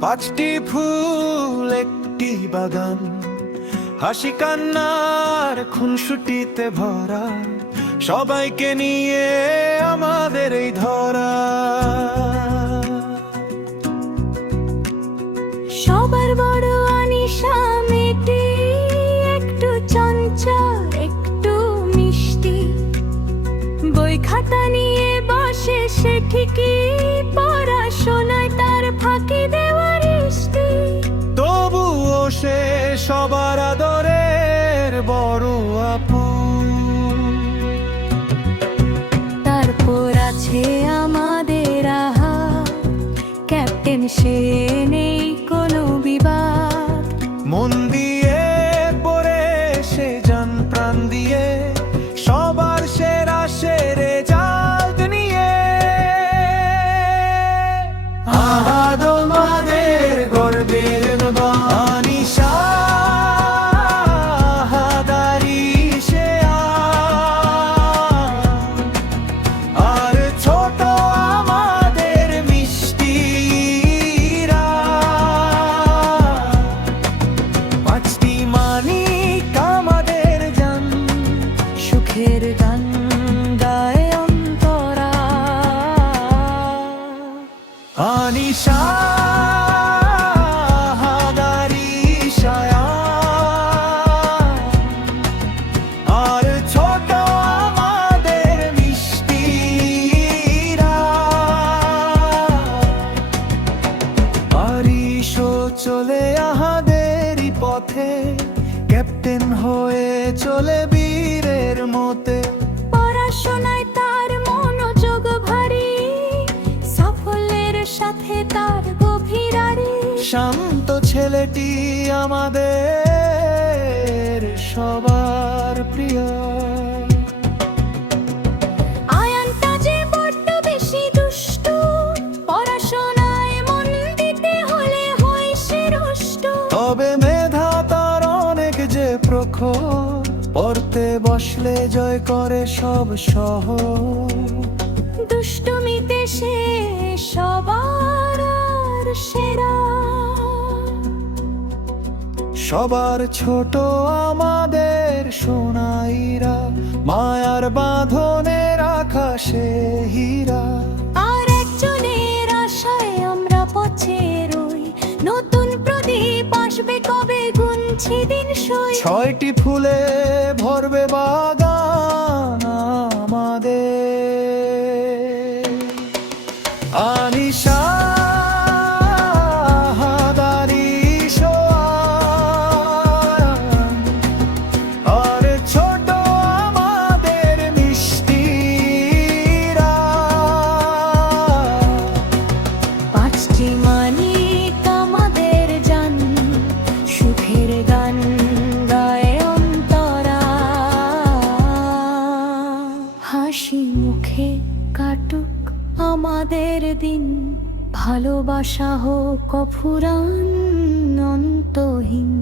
পাঁচটি ফুল, একটি বাগান, হাসি কান্নার খুনসুটিতে ভরা। সবাইকে নিয়ে আমাদের এই ধরা। সবার বড় আনিশা মেয়েটি একটু চঞ্চল, একটু মিষ্টি। বই খাতা নিয়ে বসে সে ঠিকই সবার আদরের বড় আপু। তারপর আছে আমাদের আহা ক্যাপ্টেন সে পাঁচটি মানিক আমাদের জান। সুখের গান গায়ে অন্তরা। আনিশা চলে আহাদেরই পথে ক্যাপ্টেন হয়ে চলে বীরের মতে। পড়াশোনায় তার মনোযোগ ভারী সাফল্যের সাথে তার গভীর শান্ত ছেলেটি আমাদের সবার প্রিয়। প্রখর পড়তে বসলে জয় করে সব সহ দুষ্টুমিতে সে সবার সেরা। সবার ছোট আমাদের সোনাইরা মায়ার বাঁধনের আকাশে হীরা। ছয়টি ফুলে ভরবে বাগান। হাসি মুখে কাটুক আমাদের দিন। ভালোবাসা হোক অফুরান অন্তহীন।